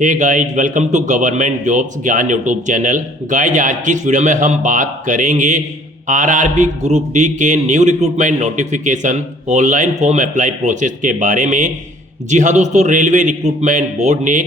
Hey guys, welcome to government jobs Gyan YouTube channel. Guys, आज की इस वीडियो में हम बात करेंगे आरआरबी ग्रुप डी के new recruitment notification online form apply process के बारे में। जी हाँ दोस्तों, रेलवे रिक्रूटमेंट बोर्ड ने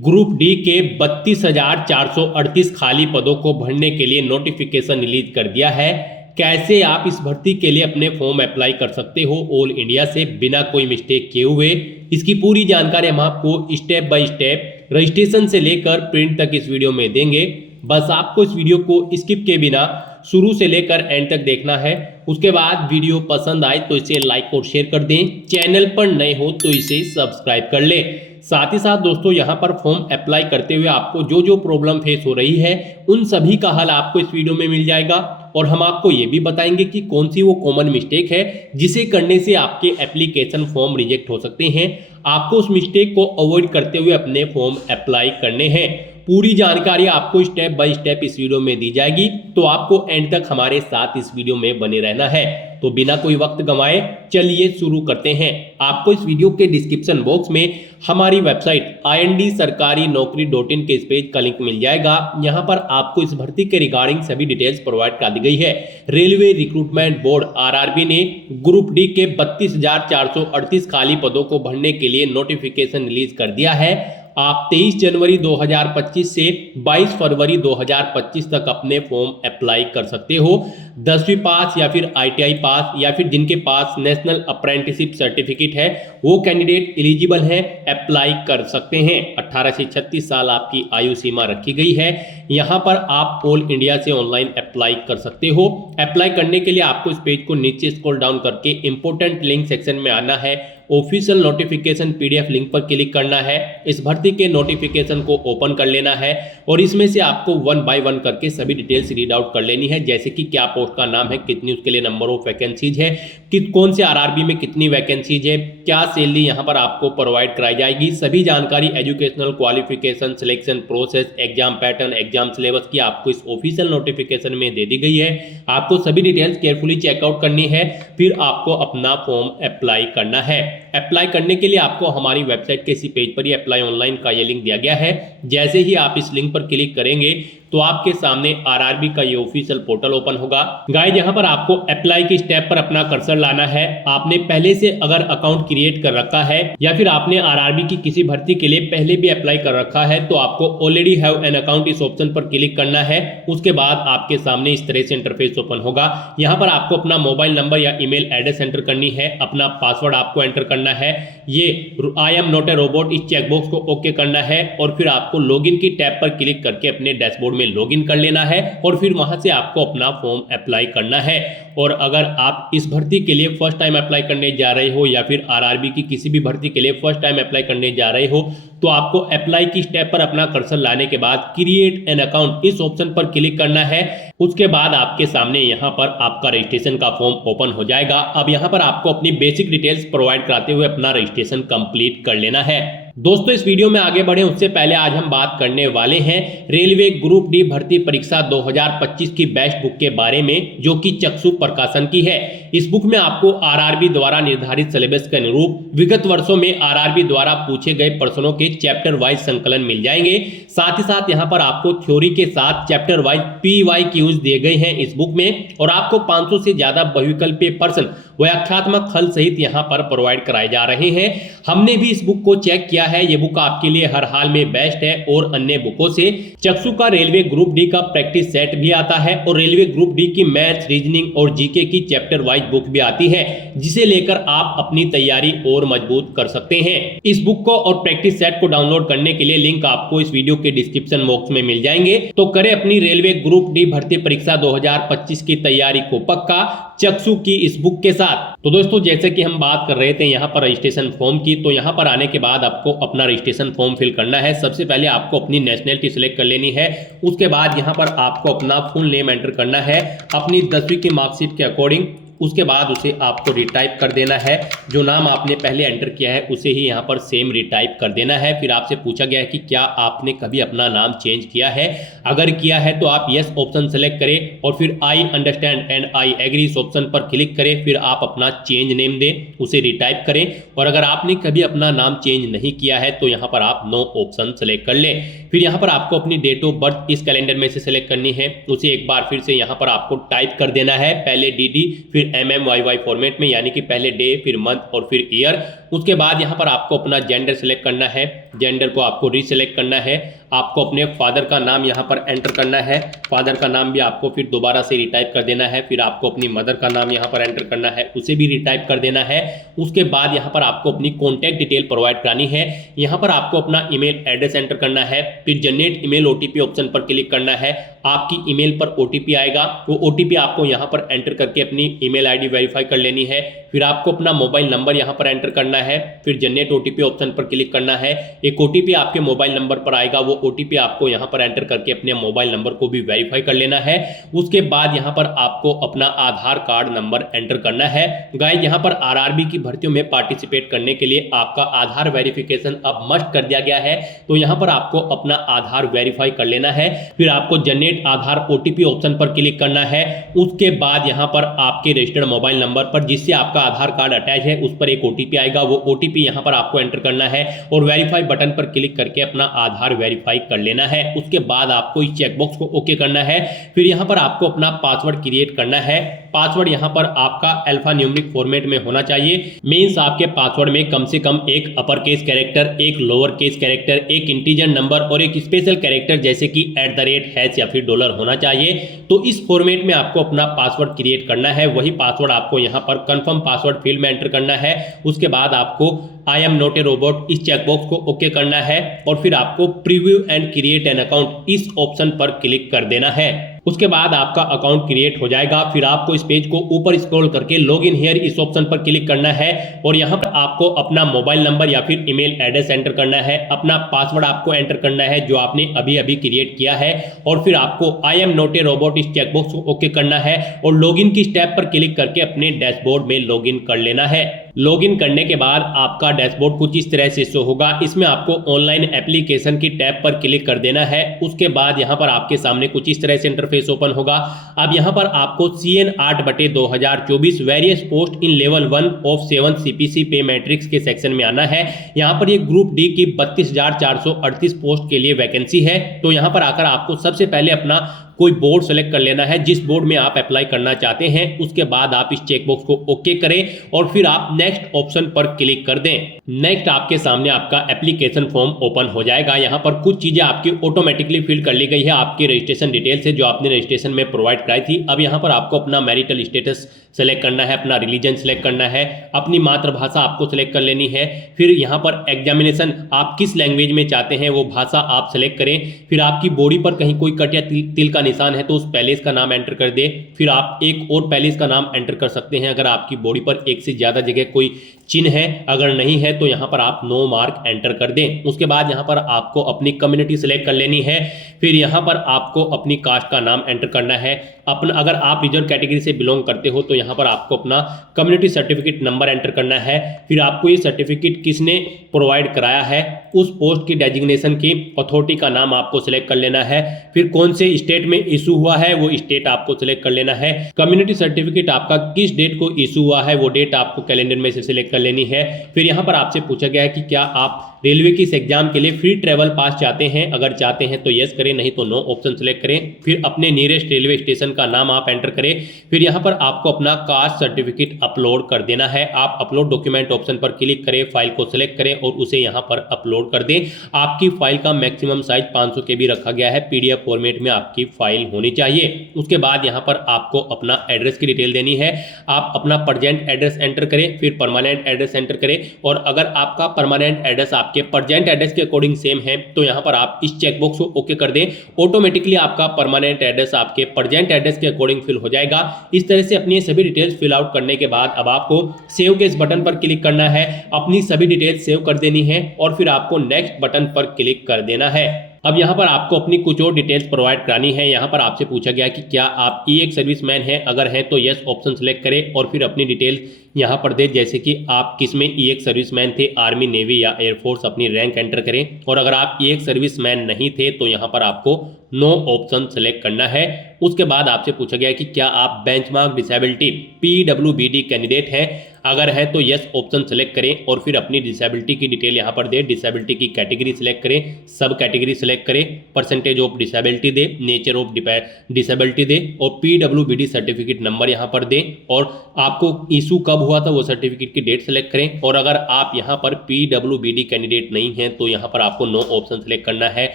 ग्रुप डी के 32,438 खाली पदों को भरने के लिए नोटिफिकेशन रिलीज कर दिया है। कैसे आप इस भर्ती के लिए अपने फॉर्म अप्लाई कर सकते हो ऑल इंडिया से बिना कोई मिस्टेक किए हुए, इसकी पूरी जानकारी हम आपको स्टेप बाय स्टेप रजिस्ट्रेशन से लेकर प्रिंट तक इस वीडियो में देंगे। बस आपको इस वीडियो को स्किप के बिना शुरू से लेकर एंड तक देखना है। उसके बाद वीडियो पसंद आए तो इसे लाइक और शेयर कर दें, चैनल पर नए हो तो इसे सब्सक्राइब कर ले। साथ ही साथ दोस्तों, यहाँ पर फॉर्म अप्लाई करते हुए आपको जो जो प्रॉब्लम फेस हो रही है उन सभी का हल आपको इस वीडियो में मिल जाएगा। और हम आपको ये भी बताएंगे कि कौन सी वो कॉमन मिस्टेक है जिसे करने से आपके एप्लीकेशन फॉर्म रिजेक्ट हो सकते हैं। आपको उस मिस्टेक को अवॉइड करते हुए अपने फॉर्म अप्लाई करने हैं। पूरी जानकारी आपको स्टेप बाय स्टेप इस वीडियो में दी जाएगी, तो आपको एंड तक हमारे साथ इस वीडियो में बने रहना है। तो बिना कोई वक्त गंवाए चलिए शुरू करते हैं। आपको इस वीडियो के डिस्क्रिप्शन बॉक्स में हमारी वेबसाइट IND-sarkari-naukri.in के इस पेज का लिंक मिल जाएगा। यहाँ पर आपको इस भर्ती के रिगार्डिंग सभी डिटेल्स प्रोवाइड कर दी गई है। रेलवे रिक्रूटमेंट बोर्ड आरआरबी ने ग्रुप डी के 32,438 खाली पदों को भरने के लिए नोटिफिकेशन रिलीज कर दिया है। आप 23 जनवरी 2025 से 22 फरवरी 2025 तक अपने फॉर्म अप्लाई कर सकते हो। 10वीं पास या फिर ITI पास या फिर जिनके पास नेशनल अप्रेंटिसशिप सर्टिफिकेट है वो कैंडिडेट एलिजिबल हैं, अप्लाई कर सकते हैं। 18 से 36 साल आपकी आयु सीमा रखी गई है। यहाँ पर आप ऑल इंडिया से ऑनलाइन अप्लाई कर सकते हो। अप्लाई करने के लिए आपको इस पेज को नीचे स्क्रॉल डाउन करके इंपोर्टेंट लिंक सेक्शन में आना है। ऑफिशियल नोटिफिकेशन PDF लिंक पर क्लिक करना है। इस भर्ती के नोटिफिकेशन को ओपन कर लेना है और इसमें से आपको 1 बाय 1 करके सभी डिटेल्स रीड आउट कर लेनी है, जैसे कि क्या पोस्ट का नाम है, कितनी उसके लिए नंबर ऑफ वैकेंसीज है, कौन से आरआरबी में कितनी वैकेंसीज है, क्या सैलरी यहाँ पर आपको प्रोवाइड कराई जाएगी। सभी जानकारी educational qualification, selection process, exam pattern, exam syllabus की आपको इस ऑफिशियल नोटिफिकेशन में दे दी गई है। आपको सभी डिटेल्स केयरफुली चेकआउट करनी है, फिर आपको अपना फॉर्म अप्लाई करना है। अप्लाई करने के लिए आपको हमारी वेबसाइट के इसी पेज पर ही अप्लाई ऑनलाइन का ये लिंक दिया गया है। जैसे ही आप इस लिंक पर क्लिक करेंगे तो आपके सामने आरआरबी का ये ऑफिशियल पोर्टल ओपन होगा। गाइस, यहाँ पर आपको अप्लाई की स्टेप पर अपना कर्सर लाना है। आपने पहले से अगर अकाउंट क्रिएट कर रखा है या फिर आपने आरआरबी की किसी भर्ती के लिए पहले भी अप्लाई कर रखा है तो आपको ऑलरेडी हैव एन अकाउंट इस ऑप्शन पर क्लिक करना है। उसके बाद आपके सामने इस तरह से इंटरफेस ओपन होगा। यहाँ पर आपको अपना मोबाइल नंबर या ईमेल एड्रेस एंटर करनी है, अपना पासवर्ड आपको एंटर करना है। ये I am not a robot इस चेकबॉक्स को ओके करना है और फिर आपको लॉगिन की टैब पर क्लिक करके अपने डैशबोर्ड लॉगिन कर लेना है और फिर वहां से आपको अपना फॉर्म अप्लाई करना है। और अगर आप इस भर्ती के लिए फर्स्ट टाइम अप्लाई करने जा रहे हो या फिर आरआरबी की किसी भी भर्ती के लिए फर्स्ट टाइम अप्लाई करने जा रहे हो तो आपको अप्लाई की स्टेप पर अपना कर्सर लाने के बाद क्रिएट एन अकाउंट इस ऑप्शन पर क्लिक करना है। उसके बाद आपके सामने यहाँ पर आपका रजिस्ट्रेशन का फॉर्म ओपन हो जाएगा। अब यहाँ पर आपको अपनी बेसिक डिटेल्स प्रोवाइड कराते हुए अपना रजिस्ट्रेशन कंप्लीट कर लेना है। दोस्तों, इस वीडियो में आगे बढ़े उससे पहले आज हम बात करने वाले हैं रेलवे ग्रुप डी भर्ती परीक्षा 2025 की बेस्ट बुक के बारे में, जो कि चक्षु प्रकाशन की है। इस बुक में आपको आरआरबी द्वारा निर्धारित सिलेबस के अनुरूप विगत वर्षों में आरआरबी द्वारा पूछे गए प्रश्नों के चैप्टर वाइज संकलन मिल जाएंगे। साथ ही साथ यहाँ पर आपको थ्योरी के साथ चैप्टर वाइज PYQs दिए गए हैं इस बुक में और आपको 500 से ज्यादा बहुविकल्पीय प्रश्न व्याख्यात्मक हल सहित यहाँ पर प्रोवाइड कराए जा रहे हैं। हमने भी इस बुक को चेक किया है। ये बुक आपके लिए हर हाल में बेस्ट है और अन्य बुकों से। चक्षु का रेलवे ग्रुप डी का प्रैक्टिस सेट भी आता है और रेलवे ग्रुप डी की मैथ्स, रीजनिंग और जीके की चैप्टर वाइज बुक भी आती है, जिसे लेकर आप अपनी तैयारी और मजबूत कर सकते हैं। इस बुक को और प्रैक्टिस सेट को डाउनलोड करने के लिए लिंक आपको इस वीडियो के डिस्क्रिप्शन बॉक्स में मिल जाएंगे। तो करें अपनी रेलवे ग्रुप डी भर्ती परीक्षा 2025 की तैयारी को पक्का चक्षु की इस बुक के साथ। तो दोस्तों, जैसे कि हम बात कर रहे थे यहाँ पर रजिस्ट्रेशन फॉर्म की, तो यहाँ पर आने के बाद आपको अपना रजिस्ट्रेशन फॉर्म फिल करना है। सबसे पहले आपको अपनी नेशनलिटी सिलेक्ट कर लेनी है। उसके बाद यहाँ पर आपको अपना फुल नेम एंटर करना है अपनी 10वीं की मार्कशीट के अकॉर्डिंग उसके बाद उसे आपको रिटाइप कर देना है। जो नाम आपने पहले एंटर किया है उसे ही यहाँ पर सेम रिटाइप कर देना है। फिर आपसे पूछा गया है कि क्या आपने कभी अपना नाम चेंज किया है। अगर किया है तो आप यस ऑप्शन सेलेक्ट करें और फिर I understand and I agree इस ऑप्शन पर क्लिक करें। फिर आप अपना चेंज नेम दें, उसे रिटाइप करें। और अगर आपने कभी अपना नाम चेंज नहीं किया है तो यहाँ पर आप नो ऑप्शन सेलेक्ट कर लें। फिर यहाँ पर आपको अपनी डेट ऑफ बर्थ इस कैलेंडर में से सेलेक्ट करनी है, उसे एक बार फिर से यहाँ पर आपको टाइप कर देना है। पहले DD फिर MMYY फॉर्मेट में, यानी कि पहले डे फिर मंथ और फिर ईयर। उसके बाद यहाँ पर आपको अपना जेंडर सेलेक्ट करना है, जेंडर को आपको रीसेलेक्ट करना है। आपको अपने फादर का नाम यहाँ पर एंटर करना है, फादर का नाम भी आपको फिर दोबारा से रिटाइप कर देना है। फिर आपको अपनी मदर का नाम यहाँ पर एंटर करना है, उसे भी रिटाइप कर देना है। उसके बाद यहाँ पर आपको अपनी कॉन्टैक्ट डिटेल प्रोवाइड करानी है। यहाँ पर आपको अपना ईमेल एड्रेस एंटर करना है, फिर जनरेट ईमेल OTP ऑप्शन पर क्लिक करना है। आपकी ईमेल पर OTP आएगा, वो OTP आपको यहाँ पर एंटर करके अपनी ईमेल ID वेरीफाई कर लेनी है। फिर आपको अपना मोबाइल नंबर यहाँ पर एंटर करना है, फिर जनरेट OTP ऑप्शन पर क्लिक करना है। एक OTP आपके मोबाइल नंबर पर आएगा, वो OTP आपको यहाँ पर एंटर करके अपने मोबाइल नंबर को भी वेरीफाई कर लेना है। उसके बाद यहाँ पर आपको अपना आधार कार्ड नंबर एंटर करना है। गाइस, यहाँ पर RRB की भर्तियों में पार्टिसिपेट करने के लिए आपका आधार वेरिफिकेशन अब मस्ट कर दिया गया है, तो यहाँ पर आपको अपना आधार वेरीफाई कर लेना है। फिर आपको जनरेट आधार OTP ऑप्शन पर क्लिक करना है। उसके बाद यहाँ पर आपके रजिस्टर्ड मोबाइल नंबर पर जिससे आपका आधार कार्ड अटैच है उस पर एक OTP आएगा, वो OTP यहाँ पर आपको एंटर करना है और वेरीफाई बटन पर क्लिक करके अपना आधार वेरीफाई कर लेना है। उसके बाद आपको इस चेकबॉक्स को ओके करना है। फिर यहाँ पर आपको अपना पासवर्ड क्रिएट करना है। पासवर्ड यहाँ पर आपका अल्फा न्यूमेरिक फॉर्मेट में होना चाहिए। मींस आपके पासवर्ड में कम से कम एक अपर केस कैरेक्टर, एक लोअर केस कैरेक्टर, एक इंटीजर नंबर और एक स्पेशल कैरेक्टर जैसे कि @ या फिर डॉलर होना चाहिए। तो इस फॉर्मेट में आपको अपना पासवर्ड क्रिएट करना है। वही पासवर्ड आपको यहाँ पर कंफर्म पासवर्ड फील्ड में एंटर करना है। उसके बाद आपको I am not a robot इस चेकबॉक्स को ओके करना है और फिर आपको preview and create an account इस ऑप्शन पर क्लिक कर देना है। उसके बाद आपका अकाउंट क्रिएट हो जाएगा। फिर आपको इस पेज को ऊपर स्क्रॉल करके लॉग इन हियर इस ऑप्शन पर क्लिक करना है और यहाँ पर आपको अपना मोबाइल नंबर या फिर ईमेल एड्रेस एंटर करना है। अपना पासवर्ड आपको एंटर करना है जो आपने अभी अभी क्रिएट किया है और फिर आपको I am not a robot इस चेकबॉक्स को ओके करना है और लॉगिन की स्टेप पर क्लिक करके अपने डैशबोर्ड में लॉगिन कर लेना है। लॉगिन करने के बाद आपका डैशबोर्ड कुछ इस तरह से शो होगा। इसमें आपको ऑनलाइन एप्लीकेशन की टैब पर क्लिक कर देना है। उसके बाद यहाँ पर आपके सामने कुछ इस तरह से इंटरफेस ओपन होगा। अब यहाँ पर आपको CN 8/2024 various post in level 1 of 7 CPC पे मैट्रिक्स के सेक्शन में आना है। यहाँ पर ये ग्रुप डी की 32,438 पोस्ट के लिए वैकेंसी है। तो यहाँ पर आकर आपको सबसे पहले अपना कोई बोर्ड सेलेक्ट कर लेना है जिस बोर्ड में आप अप्लाई करना चाहते हैं। उसके बाद आप इस चेकबॉक्स को ओके करें और फिर आप नेक्स्ट ऑप्शन पर क्लिक कर दें। नेक्स्ट आपके सामने आपका एप्लीकेशन फॉर्म ओपन हो जाएगा। यहाँ पर कुछ चीजें आपकी ऑटोमेटिकली फिल कर ली गई है। आपकी रजिस्ट्रेशन डिटेल्स है जो आपने रजिस्ट्रेशन में प्रोवाइड कराई थी। अब यहाँ पर आपको अपना मैरिटल स्टेटस सेलेक्ट करना है, अपना रिलीजन सेलेक्ट करना है, अपनी मातृभाषा आपको सेलेक्ट कर लेनी है। फिर यहाँ पर एग्जामिनेशन आप किस लैंग्वेज में चाहते हैं वो भाषा आप सेलेक्ट करें। फिर आपकी बॉडी पर कहीं कोई कट या तिल का निशान है तो उस पैलेस का नाम एंटर कर दे। फिर आप एक और पैलेस का नाम एंटर कर सकते हैं अगर आपकी बॉडी पर एक से ज्यादा जगह कोई चिन्ह है। अगर नहीं है तो यहाँ पर आप नो मार्क एंटर कर दें। उसके बाद यहाँ पर आपको अपनी कम्युनिटी सेलेक्ट कर लेनी है। फिर यहाँ पर आपको अपनी कास्ट का नाम एंटर करना है। अपना अगर आप रिजर्व कैटेगरी से बिलोंग करते हो तो यहाँ पर आपको अपना कम्युनिटी सर्टिफिकेट नंबर एंटर करना है। फिर आपको ये सर्टिफिकेट किसने प्रोवाइड कराया है उस पोस्ट की डेजिग्नेशन की अथॉरिटी का नाम आपको सिलेक्ट कर लेना है। फिर कौन से स्टेट में इशू हुआ है वो स्टेट आपको सिलेक्ट कर लेना है। कम्युनिटी सर्टिफिकेट आपका किस डेट को इशू हुआ है वो डेट आपको कैलेंडर में से सिलेक्ट कर लेनी है। फिर यहाँ पर आपसे पूछा गया है कि क्या आप रेलवे की इस एग्जाम के लिए फ्री ट्रेवल पास चाहते हैं। अगर चाहते हैं तो यस करें, नहीं तो नो ऑप्शन सेलेक्ट करें। फिर अपने नियरेस्ट रेलवे स्टेशन का नाम आप एंटर करें। फिर यहाँ पर आपको अपना कास्ट सर्टिफिकेट अपलोड कर देना है। आप अपलोड डॉक्यूमेंट ऑप्शन पर क्लिक करें, फाइल को सिलेक्ट करें और उसे यहाँ पर अपलोड कर दें। आपकी फाइल का मैक्सिमम साइज 500 KB रखा गया है। PDF फॉर्मेट में आपकी फाइल होनी चाहिए। उसके बाद यहाँ पर आपको अपना एड्रेस की डिटेल देनी है। आप अपना प्रेजेंट एड्रेस एंटर करें, फिर परमानेंट एड्रेस एंटर करें और अगर आपका परमानेंट एड्रेस आपके प्रेजेंट एड्रेस के अकॉर्डिंग सेम है तो यहाँ पर आप इस चेकबॉक्स को ओके कर दें। ऑटोमेटिकली आपका परमानेंट एड्रेस आपके प्रेजेंट एड्रेस के अकॉर्डिंग फिल हो जाएगा। इस तरह से अपनी सभी डिटेल्स फिल आउट करने के बाद अब आपको सेव के इस बटन पर क्लिक करना है। अपनी सभी डिटेल्स सेव कर देनी है और फिर आपको नेक्स्ट बटन पर क्लिक कर देना है। अब यहाँ पर आपको अपनी कुछ और डिटेल्स प्रोवाइड करानी है। यहाँ पर आपसे पूछा गया कि क्या आप ई1 सर्विसमैन हैं, अगर हैं तो यस ऑप्शन सेलेक्ट करें और फिर अपनी डिटेल यहाँ पर दे, जैसे कि आप किस में ई1 सर्विसमैन थे, आर्मी, नेवी या एयरफोर्स, अपनी रैंक एंटर करें। और अगर आप ई1 सर्विसमैन नहीं थे तो यहाँ पर आपको नो ऑप्शन सेलेक्ट करना है। उसके बाद आपसे पूछा गया कि क्या आप बेंचमार्क डिसेबिलिटी PWBD कैंडिडेट हैं, अगर है तो यस ऑप्शन सेलेक्ट करें और फिर अपनी डिसेबिलिटी की डिटेल यहाँ पर दे। डिसेबिलिटी की कैटेगरी सिलेक्ट करें, सब कैटेगरी सिलेक्ट करें, परसेंटेज ऑफ डिसेबिलिटी दे, नेचर ऑफ डिसेबिलिटी दे और PWBD सर्टिफिकेट नंबर यहाँ पर दें और आपको इशू कब हुआ था वो सर्टिफिकेट की डेट सेलेक्ट करें। और अगर आप यहाँ पर PWBD कैंडिडेट नहीं हैं तो यहाँ पर आपको नो ऑप्शन सेलेक्ट करना है।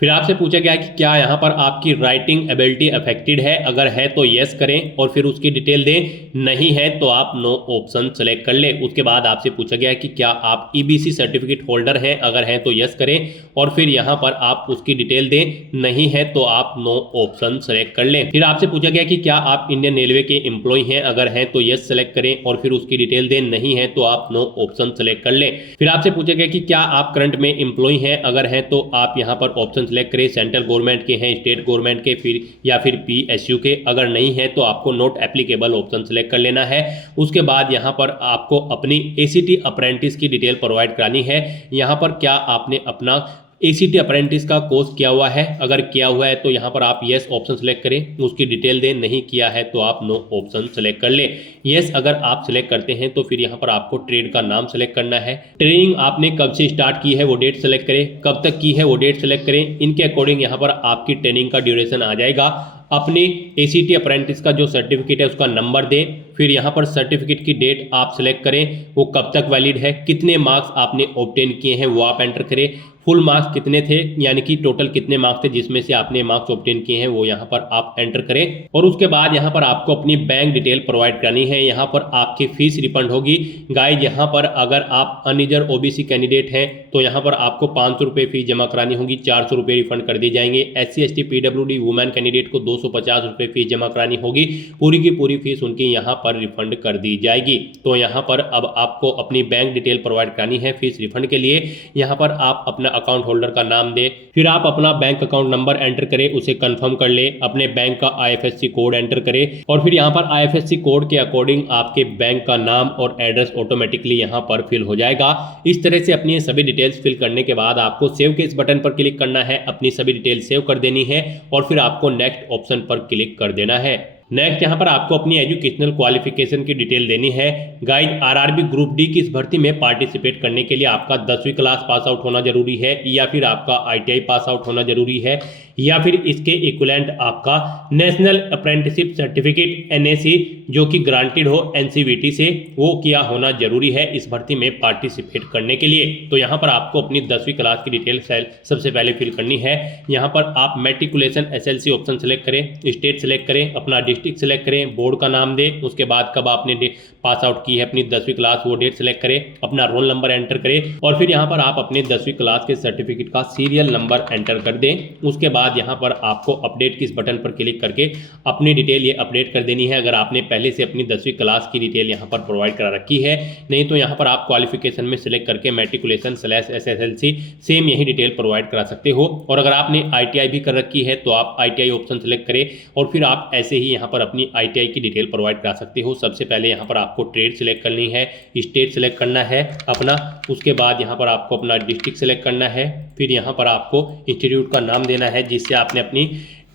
फिर आपसे पूछा गया कि क्या यहाँ पर आपकी राइटिंग एबिलिटी अफेक्टेड है, अगर है तो यस करें और फिर उसकी डिटेल दें, नहीं है तो आप नो ऑप्शन सेलेक्ट कर ले। उसके बाद आपसे पूछा गया कि क्या आप EBC सर्टिफिकेट होल्डर हैं, अगर हैं तो यस करें और फिर यहाँ पर आप उसकी डिटेल दें, नहीं है तो आप नो ऑप्शन सेलेक्ट कर लें। फिर आपसे पूछा गया कि क्या आप इंडियन रेलवे के एम्प्लॉय हैं, अगर हैं तो यस सेलेक्ट करें और फिर उसकी डिटेल दें, नहीं है तो आप नो ऑप्शन सेलेक्ट कर लें। फिर आपसे पूछा गया कि क्या आप करंट में एम्प्लॉय हैं, अगर हैं तो आप यहाँ पर ऑप्शन सेलेक्ट करें, सेंट्रल गवर्नमेंट के हैं, स्टेट गवर्नमेंट के फिर या फिर PSU के, अगर नहीं है तो आपको नॉट एप्लीकेबल ऑप्शन सेलेक्ट कर लेना है। उसके बाद यहाँ पर आपको अपनी ACT अप्रेंटिस की डिटेल प्रोवाइड करानी है। यहाँ पर क्या आपने अपना ACT अप्रेंटिस का कोर्स किया हुआ है, अगर किया हुआ है तो यहाँ पर आप यस ऑप्शन सेलेक्ट करें, उसकी डिटेल दें, नहीं किया है तो आप नो ऑप्शन सेलेक्ट कर लें। यस अगर आप सेलेक्ट करते हैं तो फिर यहाँ पर आपको ट्रेड का नाम सेलेक्ट करना है। ट्रेनिंग आपने कब से स्टार्ट की है वो डेट सेलेक्ट करें, कब तक की है वो डेट सेलेक्ट करें, इनके अकॉर्डिंग यहाँ पर आपकी ट्रेनिंग का ड्यूरेशन आ जाएगा। अपने ACT अप्रेंटिस का जो सर्टिफिकेट है उसका नंबर दें, फिर यहाँ पर सर्टिफिकेट की डेट आप सेलेक्ट करें, वो कब तक वैलिड है, कितने मार्क्स आपने ऑब्टेन किए हैं वो आप एंटर करें, फुल मार्क्स कितने थे यानी कि टोटल कितने मार्क्स थे जिसमें से आपने मार्क्स ऑब्टेन किए हैं वो यहाँ पर आप एंटर करें। और उसके बाद यहाँ पर आपको अपनी बैंक डिटेल प्रोवाइड करनी है। यहाँ पर आपकी फीस रिफंड होगी। गाइज यहाँ पर अगर आप अनरिजर्व OBC कैंडिडेट हैं तो यहाँ पर आपको 500 रुपये फीस जमा करानी होगी, 400 रुपये रिफंड कर दिए जाएंगे। SC ST PWD women candidate को 250 रुपये फीस जमा करानी होगी, पूरी की पूरी फीस उनकी यहाँ पर रिफंड कर दी जाएगी। तो यहाँ पर अब आपको अपनी बैंक डिटेल प्रोवाइड करानी है फीस रिफंड के लिए। यहाँ पर आप अपना अकाउंट होल्डर का नाम दे, फिर आप अपना बैंक अकाउंट नंबर एंटर करें, उसे कंफर्म कर ले, अपने बैंक का IFSC कोड एंटर करें और फिर यहाँ पर IFSC कोड के अकॉर्डिंग आपके बैंक का नाम और एड्रेस ऑटोमेटिकली यहाँ पर फिल हो जाएगा। इस तरह से अपनी सभी डिटेल्स फिल करने के बाद आपको सेव के इस बटन पर क्लिक करना है, अपनी सभी डिटेल सेव कर देनी है और फिर आपको नेक्स्ट ऑप्शन पर क्लिक कर देना है। नेक्स्ट यहाँ पर आपको अपनी एजुकेशनल क्वालिफिकेशन की डिटेल देनी है। गाइज RRB ग्रुप डी की इस भर्ती में पार्टिसिपेट करने के लिए आपका 10वीं क्लास पास आउट होना जरूरी है या फिर आपका ITI पास आउट होना जरूरी है या फिर इसके इक्विवेलेंट आपका नेशनल अप्रेंटिसशिप सर्टिफिकेट NAC जो कि ग्रांटेड हो NCVT से, वो किया होना जरूरी है इस भर्ती में पार्टिसिपेट करने के लिए। तो यहाँ पर आपको अपनी 10वीं क्लास की डिटेल सबसे पहले फिल करनी है। यहाँ पर आप मैट्रिकुलेशन SLC ऑप्शन सेलेक्ट करें, स्टेट सेलेक्ट करें, अपना डिस्ट्रिक्ट सेलेक्ट करें, बोर्ड का नाम दें, उसके बाद कब आपने पास आउट की है अपनी 10वीं क्लास वो डेट सेलेक्ट करें, अपना रोल नंबर एंटर करें और फिर यहाँ पर आप अपने 10वीं क्लास के सर्टिफिकेट का सीरियल नंबर एंटर कर दें। उसके बाद यहाँ पर आपको अपडेट किस बटन पर क्लिक करके अपनी डिटेल ये अपडेट कर देनी है, अगर आपने पहले से अपनी 10वीं क्लास की डिटेल यहाँ पर प्रोवाइड करा रखी है। नहीं तो यहाँ पर आप क्वालिफिकेशन में सिलेक्ट करके मैट्रिकुलेशन /SSLC सेम यही डिटेल प्रोवाइड करा सकते हो। और अगर आपने ITI भी कर रखी है तो आप ITI ऑप्शन सेलेक्ट करें और फिर आप ऐसे ही यहाँ पर अपनी ITI की डिटेल प्रोवाइड करा सकते हो। सबसे पहले यहाँ पर आपको ट्रेड सेलेक्ट करनी है, स्टेट सेलेक्ट करना है अपना, उसके बाद यहाँ पर आपको अपना डिस्ट्रिक्ट सेलेक्ट करना है, फिर यहाँ पर आपको इंस्टीट्यूट का नाम देना है जिससे आपने अपनी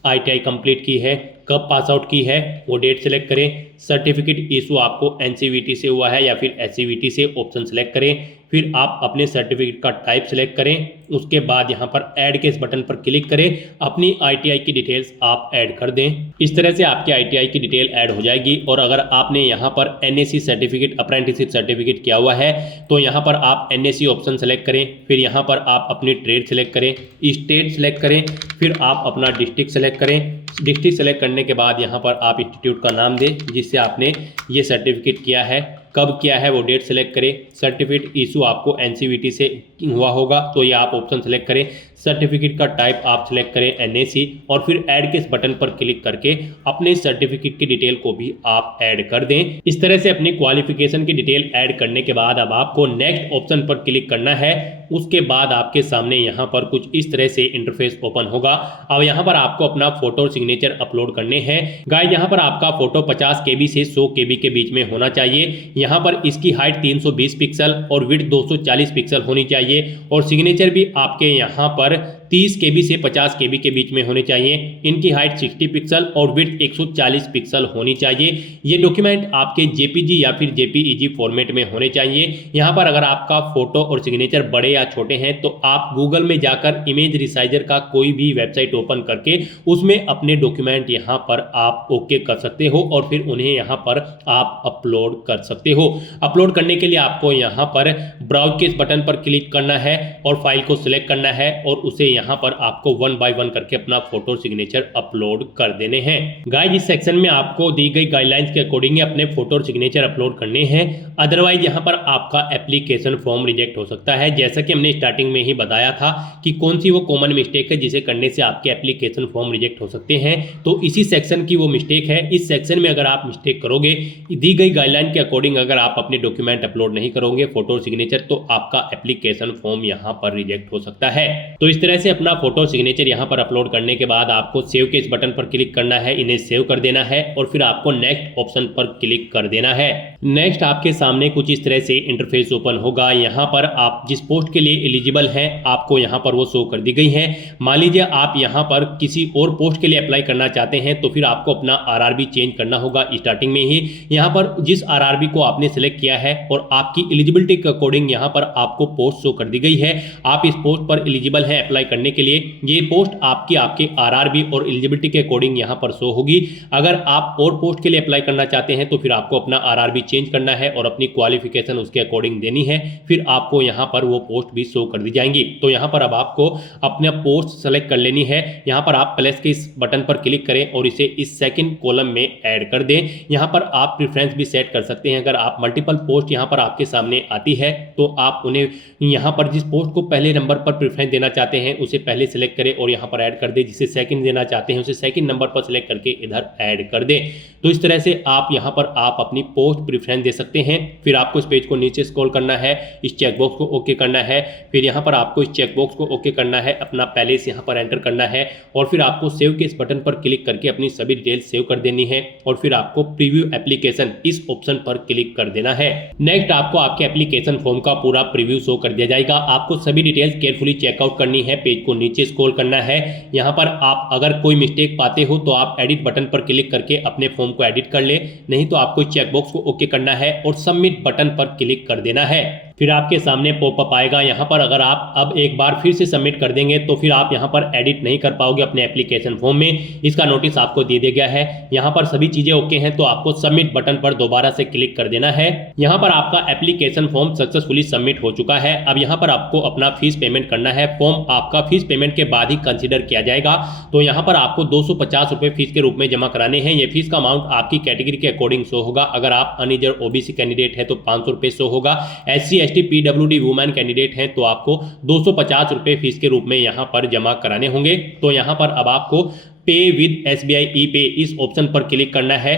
ITI कंप्लीट की है, कब पास आउट की है वो डेट सेलेक्ट करें, सर्टिफिकेट इशू आपको NCVT से हुआ है या फिर SCVT से, ऑप्शन सेलेक्ट करें, फिर आप अपने सर्टिफिकेट का टाइप सेलेक्ट करें। उसके बाद यहाँ पर ऐड के इस बटन पर क्लिक करें, अपनी ITI की डिटेल्स आप ऐड कर दें। इस तरह से आपकी ITI की डिटेल ऐड हो जाएगी। और अगर आपने यहाँ पर NAC सर्टिफिकेट अप्रेंटिसशिप सर्टिफिकेट किया हुआ है तो यहाँ पर आप NAC ऑप्शन सेलेक्ट करें, फिर यहाँ पर आप अपनी ट्रेड सेलेक्ट करें, स्टेट सेलेक्ट करें, फिर आप अपना डिस्ट्रिक्ट सेलेक्ट करें। डिस्ट्रिक्ट सेलेक्ट करने के बाद यहाँ पर आप इंस्टीट्यूट का नाम दें जिससे आपने ये सर्टिफिकेट किया है, कब किया है वो डेट सेलेक्ट करें। सर्टिफिकेट इशू आपको NCVT से हुआ होगा तो ये आप ऑप्शन सेलेक्ट करें। सर्टिफिकेट का टाइप आप सिलेक्ट करें NAC और फिर ऐड केस बटन पर क्लिक करके अपने सर्टिफिकेट की डिटेल को भी आप ऐड कर दें। इस तरह से अपनी क्वालिफिकेशन की डिटेल ऐड करने के बाद अब आपको नेक्स्ट ऑप्शन पर क्लिक करना है। उसके बाद आपके सामने यहाँ पर कुछ इस तरह से इंटरफेस ओपन होगा। अब यहाँ पर आपको अपना फोटो और सिग्नेचर अपलोड करने हैं। गाइस यहाँ पर आपका फोटो 50 KB से 100 KB के बीच में होना चाहिए। यहाँ पर इसकी हाइट 320 पिक्सल और विड्थ 240 पिक्सल होनी चाहिए और सिग्नेचर भी आपके यहाँ पर 30 KB से 50 KB के बीच में होने चाहिए। इनकी हाइट 60 पिक्सल और विड्थ 140 पिक्सल होनी चाहिए। ये डॉक्यूमेंट आपके JPG या फिर JPEG फॉर्मेट में होने चाहिए। यहाँ पर अगर आपका फोटो और सिग्नेचर बड़े या छोटे हैं तो आप गूगल में जाकर इमेज रिसाइजर का कोई भी वेबसाइट ओपन करके उसमें अपने डॉक्यूमेंट यहाँ पर आप ओके कर सकते हो और फिर उन्हें यहाँ पर आप अपलोड कर सकते हो। अपलोड करने के लिए आपको यहाँ पर ब्राउज के इस बटन पर क्लिक करना है और फाइल को सिलेक्ट करना है और उसे यहाँ पर आपको 1 बाय 1 करके अपना फोटो सिग्नेचर अपलोड कर देने हैं। गाइस इस सेक्शन में आपको दी गई गाइडलाइंस के अकॉर्डिंग अपने फोटो और सिग्नेचर अपलोड करने हैं, अदरवाइज यहाँ पर आपका एप्लीकेशन फॉर्म रिजेक्ट हो सकता है। जैसा कि हमने स्टार्टिंग में ही बताया था कि कौन सी वो कॉमन मिस्टेक है जिसे करने से आपके एप्लीकेशन फॉर्म रिजेक्ट हो सकते हैं, तो इसी सेक्शन की वो मिस्टेक है। इस सेक्शन में अगर आप मिस्टेक करोगे, दी गई गाइडलाइन के अकॉर्डिंग अगर आप अपने डॉक्यूमेंट अपलोड नहीं करोगे फोटो और सिग्नेचर, तो आपका एप्लीकेशन फॉर्म यहाँ पर रिजेक्ट हो सकता है। तो इस तरह से अपना फोटो सिग्नेचर यहाँ पर अपलोड करने के बाद आपको सेव के इस बटन पर क्लिक करना है, इन्हें सेव कर देना है और फिर आपको नेक्स्ट ऑप्शन पर क्लिक कर देना है। नेक्स्ट आपके सामने कुछ इस तरह से इंटरफेस ओपन होगा। यहाँ पर आप जिस पोस्ट के लिए एलिजिबल हैं आपको यहाँ पर वो शो कर दी गई है। मान लीजिए आप यहाँ पर किसी और पोस्ट के लिए अप्लाई करना चाहते हैं तो फिर आपको अपना RRB चेंज करना होगा स्टार्टिंग में ही। यहाँ पर जिस RRB को आपने सिलेक्ट किया है और आपकी एलिजिबिलिटी के अकॉर्डिंग यहाँ पर आपको पोस्ट शो कर दी गई है। आप इस पोस्ट पर एलिजिबल हैं अप्लाई करने के लिए। ये पोस्ट आपके RRB और एलिजिबिलिटी के अकॉर्डिंग यहाँ पर शो होगी। अगर आप और पोस्ट के लिए अप्लाई करना चाहते हैं तो फिर आपको अपना RRB चेंज करना है और अपनी क्वालिफिकेशन उसके अकॉर्डिंग देनी है, फिर आपको यहाँ पर वो पोस्ट भी शो कर दी जाएंगी। तो यहाँ पर अब आपको अपना पोस्ट सेलेक्ट कर लेनी है। यहाँ पर आप प्लस के इस बटन पर क्लिक करें और इसे इस सेकंड कॉलम में ऐड कर दें। यहाँ पर आप प्रेफरेंस भी सेट कर सकते हैं। अगर आप मल्टीपल पोस्ट यहाँ पर आपके सामने आती है तो आप उन्हें यहाँ पर जिस पोस्ट को पहले नंबर पर प्रेफरेंस देना चाहते हैं उसे पहले सेलेक्ट करें और यहाँ पर ऐड कर दें, जिसे सेकंड देना चाहते हैं उसे सेकंड नंबर पर सेलेक्ट करके इधर ऐड कर दें। तो इस तरह से आप यहाँ पर आप अपनी पोस्ट प्रेफरेंस दे सकते हैं। फिर आपको इस पेज को नीचे स्क्रॉल करना है, इस चेकबॉक्स को ओके करना है, फिर यहाँ पर आपको इस चेकबॉक्स को ओके करना है, अपना पैलेस यहाँ पर एंटर करना है और फिर आपको सेव के इस बटन पर क्लिक करके अपनी सभी डिटेल सेव कर देनी है और फिर आपको प्रीव्यू एप्लीकेशन इस ऑप्शन पर क्लिक कर देना है। नेक्स्ट आपको आपके एप्लीकेशन फॉर्म का पूरा प्रीव्यू शो कर दिया जाएगा। आपको सभी डिटेल्स केयरफुली चेकआउट करनी है, पेज को नीचे स्क्रॉल करना है। यहाँ पर आप अगर कोई मिस्टेक पाते हो तो आप एडिट बटन पर क्लिक करके अपने फॉर्म को एडिट कर ले, नहीं तो आपको चेकबॉक्स को ओके करना है और सबमिट बटन पर क्लिक कर देना है। फिर आपके सामने पॉपअप आएगा। यहाँ पर अगर आप अब एक बार फिर से सबमिट कर देंगे तो फिर आप यहाँ पर एडिट नहीं कर पाओगे अपने एप्लीकेशन फॉर्म में। इसका नोटिस आपको दे दिया गया है। यहाँ पर सभी चीजें ओके हैं तो आपको सबमिट बटन पर दोबारा से क्लिक कर देना है। यहाँ पर आपका एप्लीकेशन फॉर्म सक्सेसफुली सबमिट हो चुका है। अब यहाँ पर आपको अपना फीस पेमेंट करना है। फॉर्म आपका फीस पेमेंट के बाद ही कंसिडर किया जाएगा। तो यहाँ पर आपको 250 रुपये फीस के रूप में जमा कराने हैं। ये फीस का अमाउंट आपकी कैटेगरी के अकॉर्डिंग शो होगा। अगर आप अनरिजर्व OBC कैंडिडेट है तो 500 रुपये शो होगा। SC ST PWD women candidate हैं तो आपको 250 रुपये फीस के रूप में यहाँ पर जमा कराने होंगे। तो यहाँ पर अब आपको पे विद SBI e-पे इस ऑप्शन पर क्लिक करना है।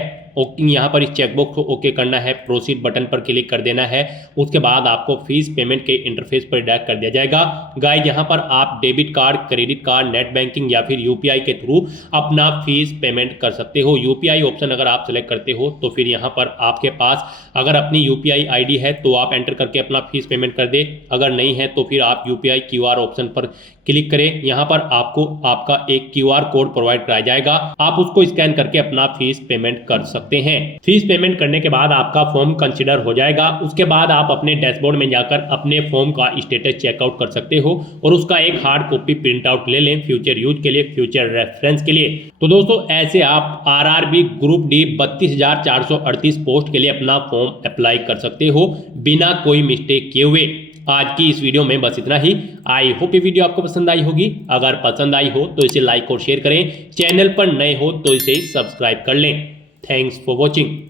यहाँ पर इस चेकबॉक्स को ओके करना है, प्रोसीड बटन पर क्लिक कर देना है। उसके बाद आपको फीस पेमेंट के इंटरफेस पर डायरेक्ट कर दिया जाएगा। गाइस यहाँ पर आप debit card, credit card, net banking या फिर UPI के थ्रू अपना फीस पेमेंट कर सकते हो। UPI ऑप्शन अगर आप सेलेक्ट करते हो तो फिर यहाँ पर आपके पास अगर अपनी UPI ID है तो आप एंटर करके अपना फीस पेमेंट कर दे, अगर नहीं है तो फिर आप UPI QR ऑप्शन पर क्लिक करें। यहाँ पर आपको आपका एक QR कोड प्रोवाइड कराया जाएगा, आप उसको स्कैन करके अपना फीस पेमेंट कर सकते हैं। फीस पेमेंट करने के बाद आपका फॉर्म कंसीडर हो जाएगा। उसके बाद आप अपने डैशबोर्ड में जाकर अपने फॉर्म का स्टेटस चेकआउट कर सकते हो और उसका एक हार्ड कॉपी प्रिंट आउट ले लें फ्यूचर यूज के लिए, फ्यूचर रेफरेंस के लिए। तो दोस्तों ऐसे आप RRB ग्रुप D 32,438 पोस्ट के लिए अपना फॉर्म अप्लाई कर सकते हो बिना कोई मिस्टेक किए हुए। आज की इस वीडियो में बस इतना ही। आई होप ये वीडियो आपको पसंद आई होगी। अगर पसंद आई हो तो इसे लाइक और शेयर करें। चैनल पर नए हो तो इसे सब्सक्राइब कर लें। Thanks for watching.